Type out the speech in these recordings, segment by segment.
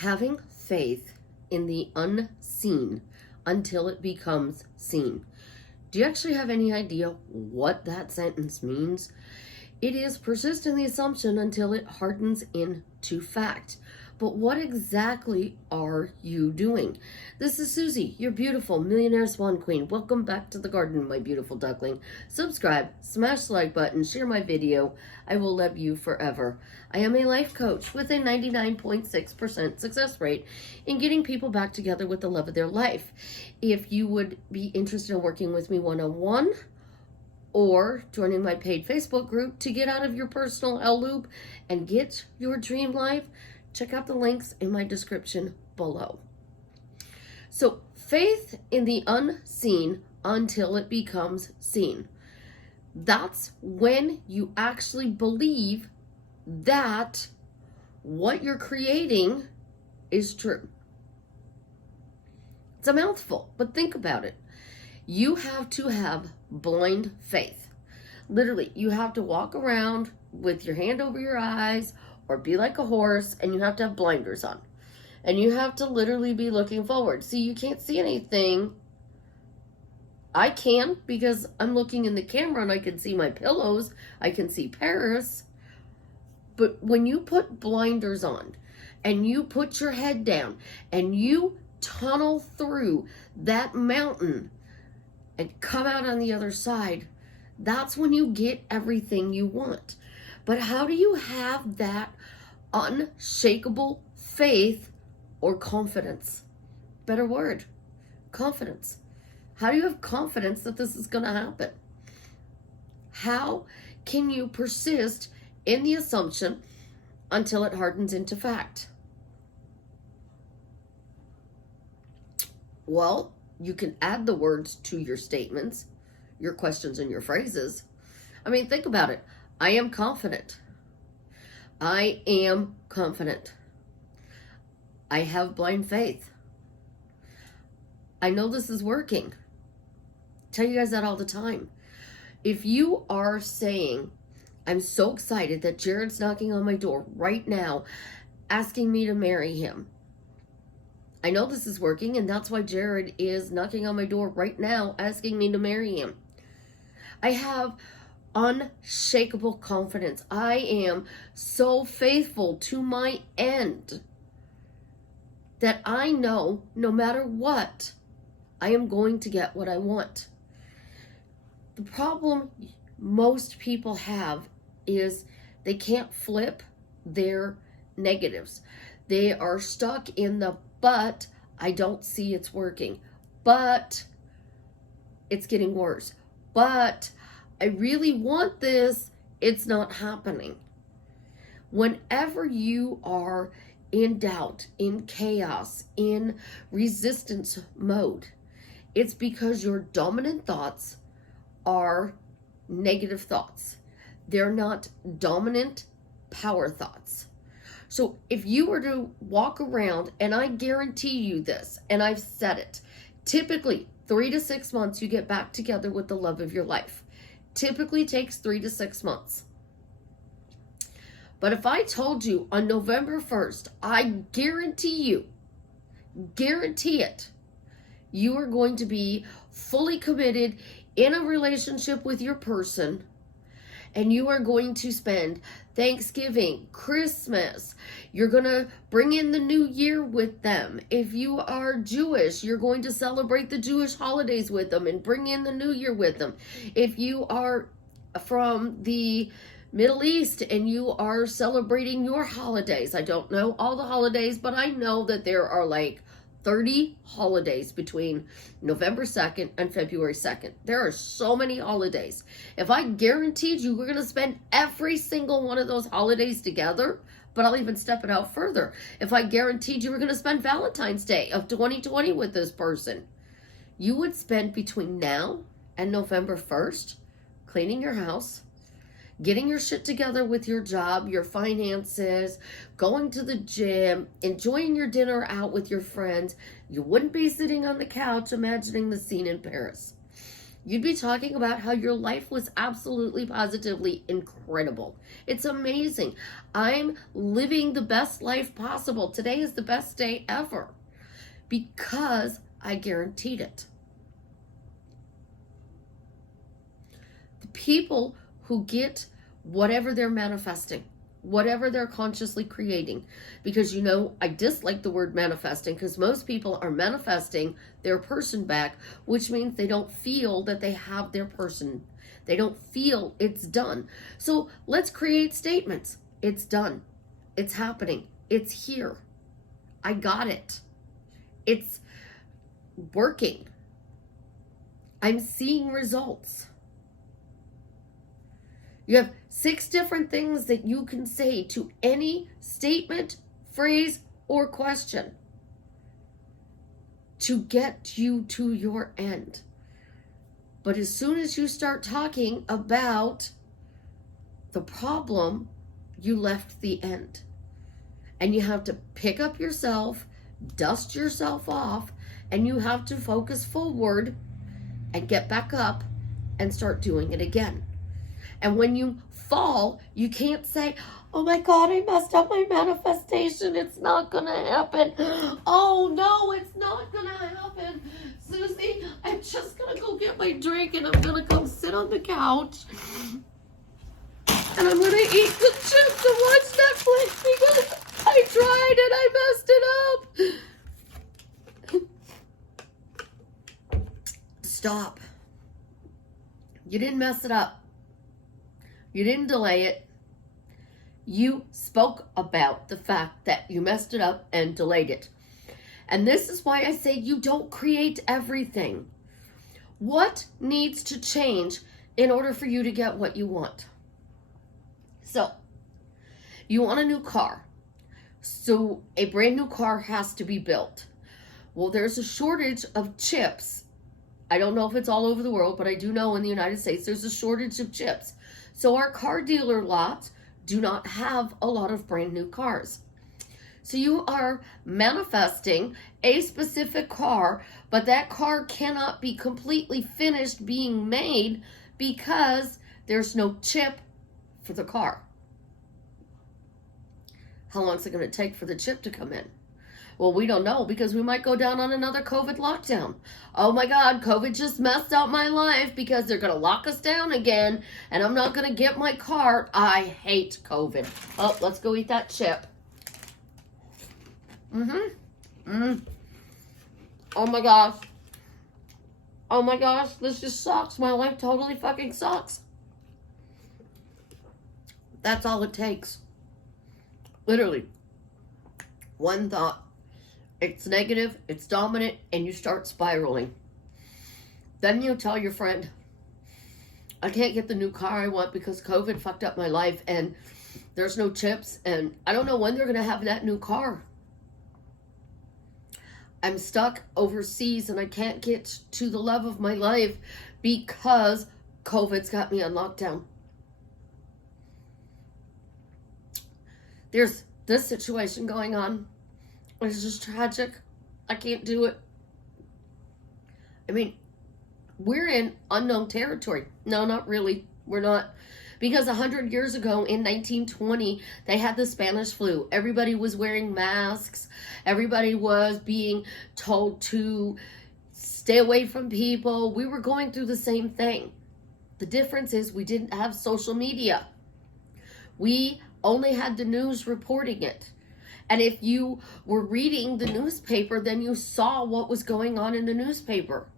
Having faith in the unseen until it becomes seen. Do you actually have any idea what that sentence means? It is persist in the assumption until it hardens into fact. But what exactly are you doing? This is Susie, your beautiful millionaire swan queen. Welcome back to the garden, my beautiful duckling. Subscribe, smash the like button, share my video. I will love you forever. I am a life coach with a 99.6% success rate in getting people back together with the love of their life. If you would be interested in working with me one-on-one, or joining my paid Facebook group to get out of your personal hell loop and get your dream life, check out the links in my description below. So, faith in the unseen until it becomes seen. That's when you actually believe that what you're creating is true. It's a mouthful, but think about it. You have to have blind faith. Literally, you have to walk around with your hand over your eyes or be like a horse, and you have to have blinders on. And you have to literally be looking forward. See, you can't see anything. I can, because I'm looking in the camera and I can see my pillows. I can see Paris. But when you put blinders on and you put your head down and you tunnel through that mountain and come out on the other side, that's when you get everything you want. But how do you have that unshakable faith or confidence? Better word, confidence. How do you have confidence that this is going to happen? How can you persist in the assumption until it hardens into fact? Well, you can add the words to your statements, your questions, and your phrases. I mean, think about it. I am confident. I am confident. I have blind faith. I know this is working. Tell you guys that all the time. If you are saying, I'm so excited that Jared's knocking on my door right now, asking me to marry him, I know this is working, and that's why Jared is knocking on my door right now, asking me to marry him. I have unshakable confidence. I am so faithful to my end that I know no matter what, I am going to get what I want. The problem most people have is they can't flip their negatives. They are stuck in the but I don't see it's working. But it's getting worse. But I really want this. It's not happening. Whenever you are in doubt, in chaos, in resistance mode, it's because your dominant thoughts are negative thoughts. They're not dominant power thoughts. So if you were to walk around, and I guarantee you this, and I've said it, typically 3 to 6 months you get back together with the love of your life. Typically takes 3 to 6 months. But if I told you on November 1st, I guarantee it, you are going to be fully committed in a relationship with your person, and you are going to spend Thanksgiving, Christmas. You're going to bring in the new year with them. If you are Jewish, you're going to celebrate the Jewish holidays with them and bring in the new year with them. If you are from the Middle East and you are celebrating your holidays, I don't know all the holidays, but I know that there are like 30 holidays between November 2nd and February 2nd. There are so many holidays. If I guaranteed you we're going to spend every single one of those holidays together, but I'll even step it out further. If I guaranteed you were going to spend Valentine's Day of 2020 with this person, you would spend between now and November 1st cleaning your house, getting your shit together with your job, your finances, going to the gym, enjoying your dinner out with your friends. You wouldn't be sitting on the couch imagining the scene in Paris. You'd be talking about how your life was absolutely positively incredible. It's amazing. I'm living the best life possible. Today is the best day ever because I guaranteed it. The people who get whatever they're manifesting, whatever they're consciously creating, because I dislike the word manifesting because most people are manifesting their person back, which means they don't feel that they have their person. They don't feel it's done. So let's create statements. It's done. It's happening. It's here. I got it. It's working. I'm seeing results. You have 6 different things that you can say to any statement, phrase, or question to get you to your end. But as soon as you start talking about the problem, you left the end. And you have to pick up yourself, dust yourself off, and you have to focus forward and get back up and start doing it again. And when you fall, you can't say, oh my God, I messed up my manifestation. It's not going to happen. Oh no, it's not going to happen. Susie, I'm just going to go get my drink and I'm going to come sit on the couch. And I'm going to eat the chips and watch Netflix because I tried and I messed it up. Stop. You didn't mess it up. You didn't delay it. You spoke about the fact that you messed it up and delayed it. And this is why I say you don't create everything. What needs to change in order for you to get what you want? So, you want a new car. So, a brand new car has to be built. Well, there's a shortage of chips. I don't know if it's all over the world, but I do know in the United States there's a shortage of chips. So our car dealer lots do not have a lot of brand new cars. So you are manifesting a specific car, but that car cannot be completely finished being made because there's no chip for the car. How long is it going to take for the chip to come in? Well, we don't know because we might go down on another COVID lockdown. Oh my God, COVID just messed up my life because they're going to lock us down again and I'm not going to get my car. I hate COVID. Oh, let's go eat that chip. Oh my gosh. Oh my gosh, this just sucks. My life totally fucking sucks. That's all it takes. Literally. One thought. It's negative, it's dominant, and you start spiraling. Then you tell your friend, I can't get the new car I want because COVID fucked up my life and there's no chips and I don't know when they're going to have that new car. I'm stuck overseas and I can't get to the love of my life because COVID's got me on lockdown. There's this situation going on. It's just tragic. I can't do it. I mean, we're in unknown territory. No, not really. We're not. Because 100 years ago in 1920, they had the Spanish flu. Everybody was wearing masks. Everybody was being told to stay away from people. We were going through the same thing. The difference is we didn't have social media. We only had the news reporting it. And if you were reading the newspaper, then you saw what was going on in the newspaper.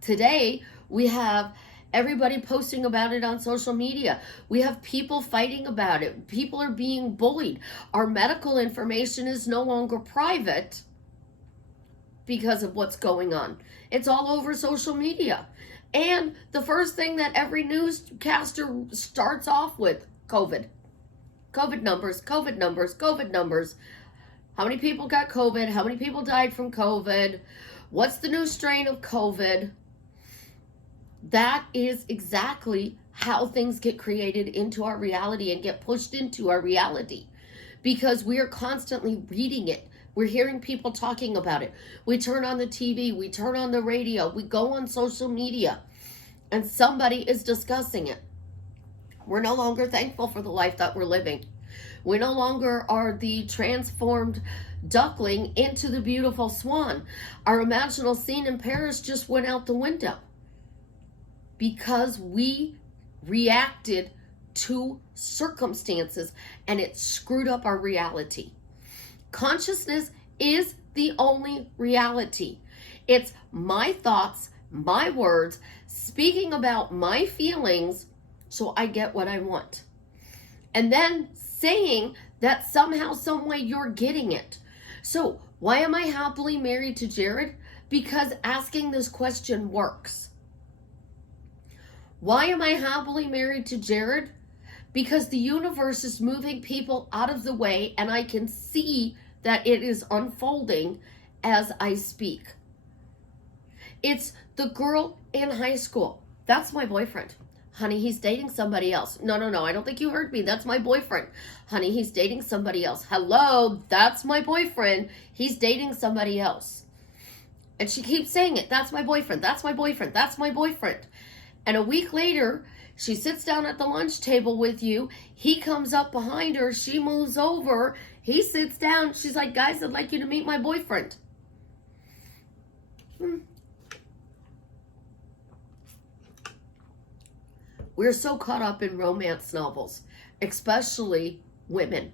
Today, we have everybody posting about it on social media. We have people fighting about it. People are being bullied. Our medical information is no longer private because of what's going on. It's all over social media. And the first thing that every newscaster starts off with, COVID. COVID numbers, COVID numbers, COVID numbers. How many people got COVID? How many people died from COVID? What's the new strain of COVID? That is exactly how things get created into our reality and get pushed into our reality. Because we are constantly reading it, We're hearing people talking about it. We turn on the TV, we turn on the radio, we go on social media, and somebody is discussing it. We're no longer thankful for the life that we're living. We no longer are the transformed duckling into the beautiful swan. Our imaginal scene in Paris just went out the window because we reacted to circumstances and it screwed up our reality. Consciousness is the only reality. It's my thoughts, my words, speaking about my feelings so I get what I want. And then saying that somehow, some way you're getting it. So why am I happily married to Jared? Because asking this question works. Why am I happily married to Jared? Because the universe is moving people out of the way and I can see that it is unfolding as I speak. It's the girl in high school. That's my boyfriend. Honey, he's dating somebody else. No, I don't think you heard me. That's my boyfriend. Honey, he's dating somebody else. Hello, that's my boyfriend. He's dating somebody else. And she keeps saying it. That's my boyfriend. That's my boyfriend. That's my boyfriend. And a week later, she sits down at the lunch table with you. He comes up behind her. She moves over. He sits down. She's like, guys, I'd like you to meet my boyfriend. We're so caught up in romance novels, especially women.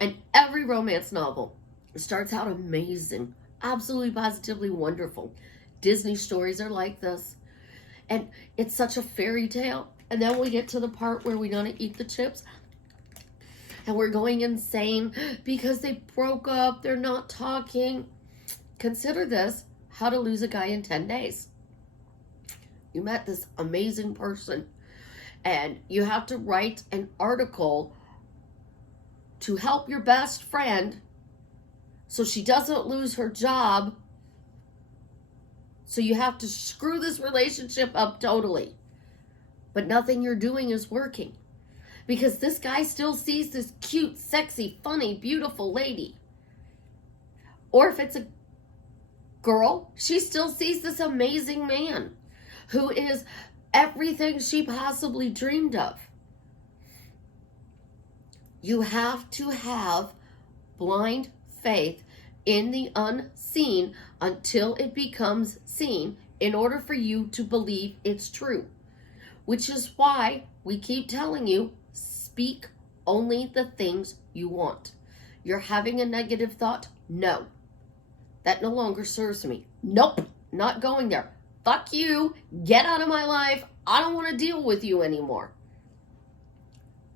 And every romance novel starts out amazing, absolutely positively wonderful. Disney stories are like this. And it's such a fairy tale. And then we get to the part where we want to eat the chips. And we're going insane because they broke up. They're not talking. Consider this: How to Lose a Guy in 10 Days. You met this amazing person. And you have to write an article to help your best friend so she doesn't lose her job. So you have to screw this relationship up totally. But nothing you're doing is working. Because this guy still sees this cute, sexy, funny, beautiful lady. Or if it's a girl, she still sees this amazing man who is everything she possibly dreamed of. You have to have blind faith in the unseen until it becomes seen in order for you to believe it's true. Which is why we keep telling you, speak only the things you want. You're having a negative thought? No. That no longer serves me. Nope, not going there. Fuck you, get out of my life. I don't want to deal with you anymore.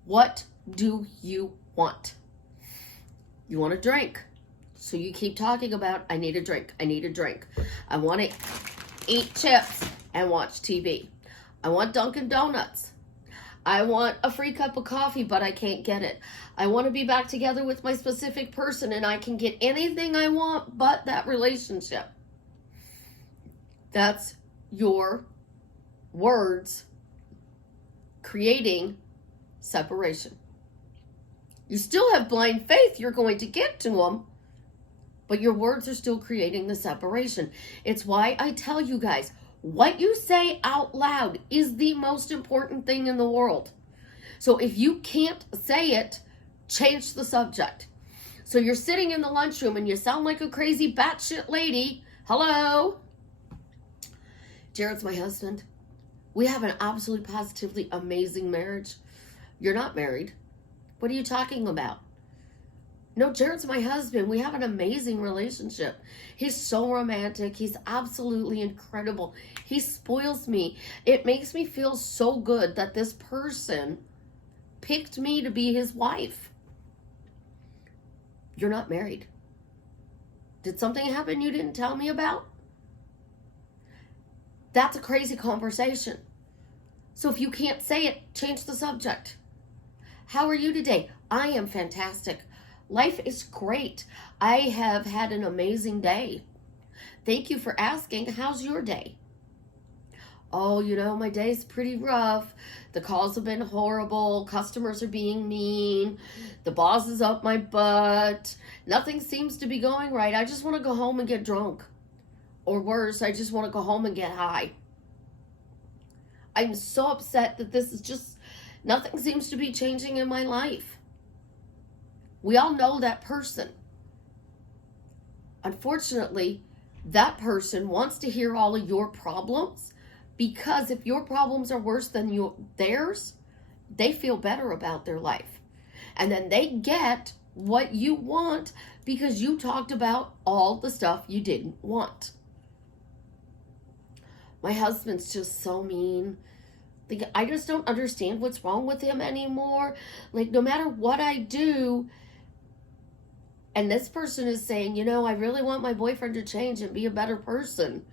What do you want? You want a drink. So you keep talking about, I need a drink, I need a drink. I want to eat chips and watch TV. I want Dunkin' Donuts. I want a free cup of coffee, but I can't get it. I want to be back together with my specific person and I can get anything I want but that relationship. That's your words creating separation. You still have blind faith you're going to get to them, but your words are still creating the separation. It's why I tell you guys, what you say out loud is the most important thing in the world. So if you can't say it, change the subject. So you're sitting in the lunchroom and you sound like a crazy batshit lady. Hello? Jared's my husband. We have an absolutely positively amazing marriage. You're not married. What are you talking about? No, Jared's my husband. We have an amazing relationship. He's so romantic. He's absolutely incredible. He spoils me. It makes me feel so good that this person picked me to be his wife. You're not married. Did something happen you didn't tell me about? That's a crazy conversation. So if you can't say it, change the subject. How are you today? I am fantastic. Life is great. I have had an amazing day. Thank you for asking. How's your day? Oh, my day's pretty rough. The calls have been horrible. Customers are being mean. The boss is up my butt. Nothing seems to be going right. I just want to go home and get drunk. Or worse, I just want to go home and get high. I'm so upset that this is just, nothing seems to be changing in my life. We all know that person. Unfortunately, that person wants to hear all of your problems, because if your problems are worse than theirs, they feel better about their life. And then they get what you want because you talked about all the stuff you didn't want. My husband's just so mean. I just don't understand what's wrong with him anymore. Like, no matter what I do, and this person is saying, I really want my boyfriend to change and be a better person.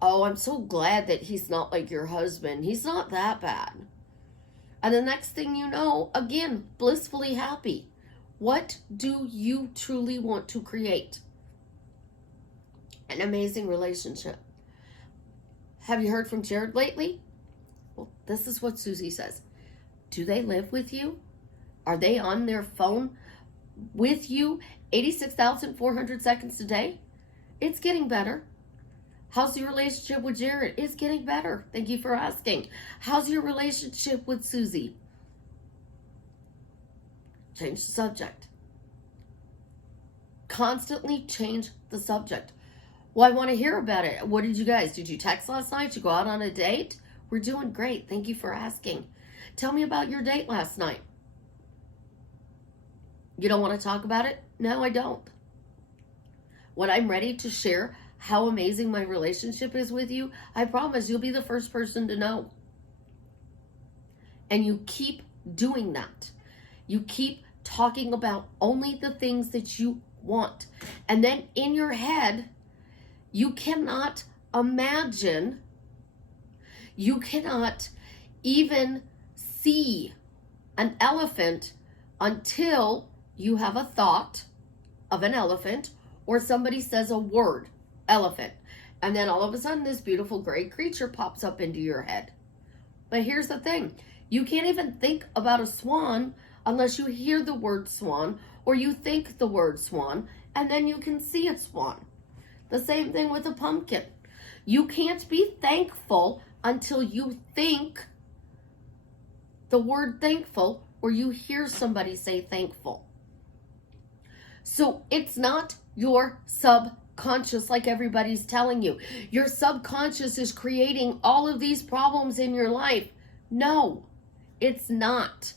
Oh, I'm so glad that he's not like your husband. He's not that bad. And the next thing you know, again, blissfully happy. What do you truly want to create? An amazing relationship. Have you heard from Jared lately? Well, this is what Susie says. Do they live with you? Are they on their phone with you 86,400 seconds a day? It's getting better. How's your relationship with Jared? It's getting better. Thank you for asking. How's your relationship with Susie? Change the subject. Constantly change the subject. Well, I want to hear about it. What did you text last night? Did you go out on a date? We're doing great. Thank you for asking. Tell me about your date last night. You don't want to talk about it? No, I don't. When I'm ready to share how amazing my relationship is with you, I promise you'll be the first person to know. And you keep doing that. You keep talking about only the things that you want. And then in your head, you cannot imagine, you cannot even see an elephant until you have a thought of an elephant or somebody says a word, elephant. And then all of a sudden this beautiful gray creature pops up into your head. But here's the thing. You can't even think about a swan unless you hear the word swan or you think the word swan, and then you can see a swan. The same thing with a pumpkin. You can't be thankful until you think the word thankful or you hear somebody say thankful. So it's not your subconscious like everybody's telling you. Your subconscious is creating all of these problems in your life. No, it's not.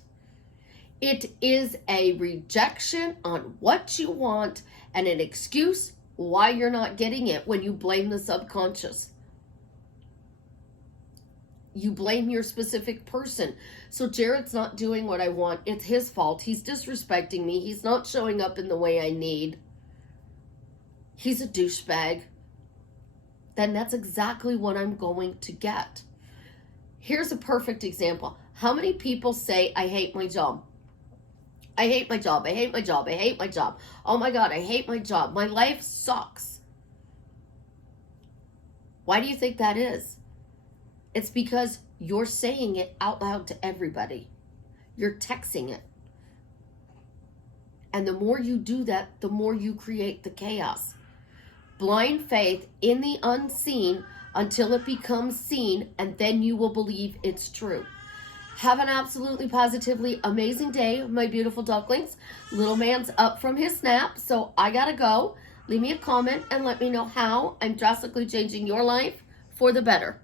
It is a rejection on what you want and an excuse why you're not getting it when you blame the subconscious. You blame your specific person. So Jared's not doing what I want. It's his fault. He's disrespecting me. He's not showing up in the way I need. He's a douchebag. Then that's exactly what I'm going to get. Here's a perfect example. How many people say, I hate my job? I hate my job. I hate my job. I hate my job. Oh my God, I hate my job. My life sucks. Why do you think that is? It's because you're saying it out loud to everybody. You're texting it. And the more you do that, the more you create the chaos. Blind faith in the unseen until it becomes seen, and then you will believe it's true. Have an absolutely positively amazing day, my beautiful ducklings. Little man's up from his nap, so I gotta go. Leave me a comment and let me know how I'm drastically changing your life for the better.